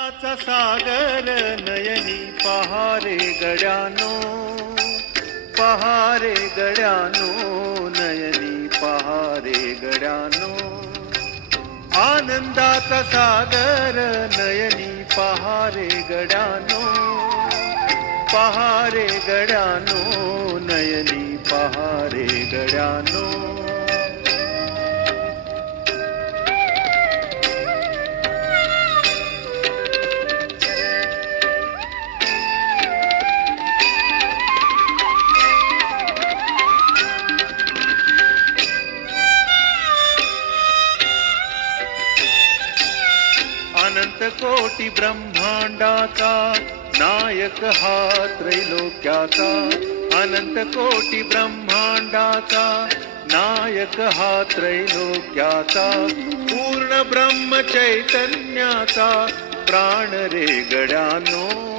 चा सागर नयनी पहारे गड्यानो, पहारे गड्यानो, नयनी पहारे गड्यानो. आनंदाचा सागर नयनी पहारे गड्यानो, पहारे गड्यानो, नयनी पहारे गड्यानो. अनंत कोटी ब्रह्मांडाचा नायक हा त्रैलोक्याचा. अनंत कोटी ब्रह्मांडाचा नायक हा त्रैलोक्याचा. पूर्ण ब्रह्म चैतन्याचा प्राण रे गड्यानो.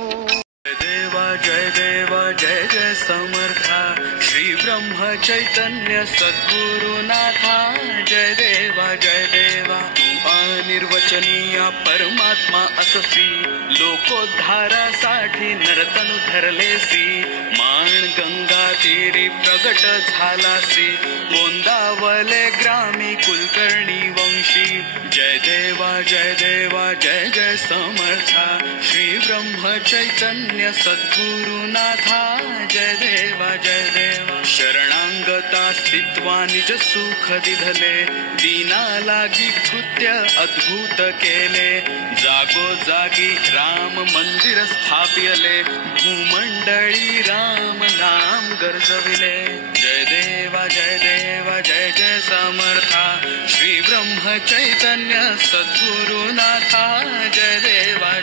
जय देवा जय जय समर्था श्री ब्रह्म चैतन्य सद्गुरुनाथा. जय देवा तू अनिर्वचनीय परमात्मा अससी. लोकोद्धारासाठी नरतनु धरलेसी. मान गंगा तीरी प्रगट झालासी. गोंदावले ग्रामी कुलकर्णी वंशी. जय देवा जय जय समर्था श्री ब्रह्म चैतन्य सद्गुरुनाथा. जय देवा शरणांगता स्थित्वा निज सुख दिधले. दीना लागी कृत्य अद्भुत केले. जागोजागी राम मंदिर स्थापिले. भूमंडळी राम नाम गरजविले. जय देवा जय जय समर्था श्री ब्रह्म चैतन्य सद्गुरुनाथा. जय देवा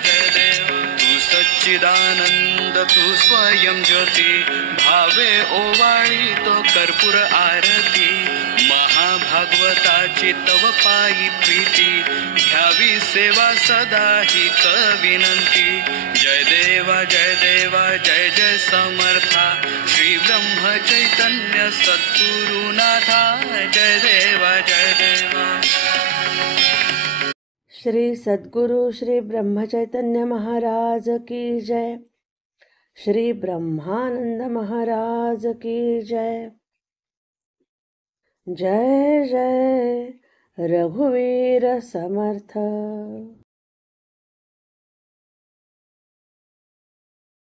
तू सच्चिदानंद तू स्वयं ज्योती. भावे ओवाळी तो कर्पूर आरती. महाभागवताची तव पायी प्रीती. घ्यावी सेवा सदा हीच विनंती. जय देवा जय जय समर्था श्री ब्रह्म चैतन्य सद्गुरुनाथा. जय देवा श्री सद्गुरु श्री ब्रह्मचैतन्य महाराज की जय. श्री ब्रह्मानंद महाराज की जय. जय जय रघुवीर समर्थ.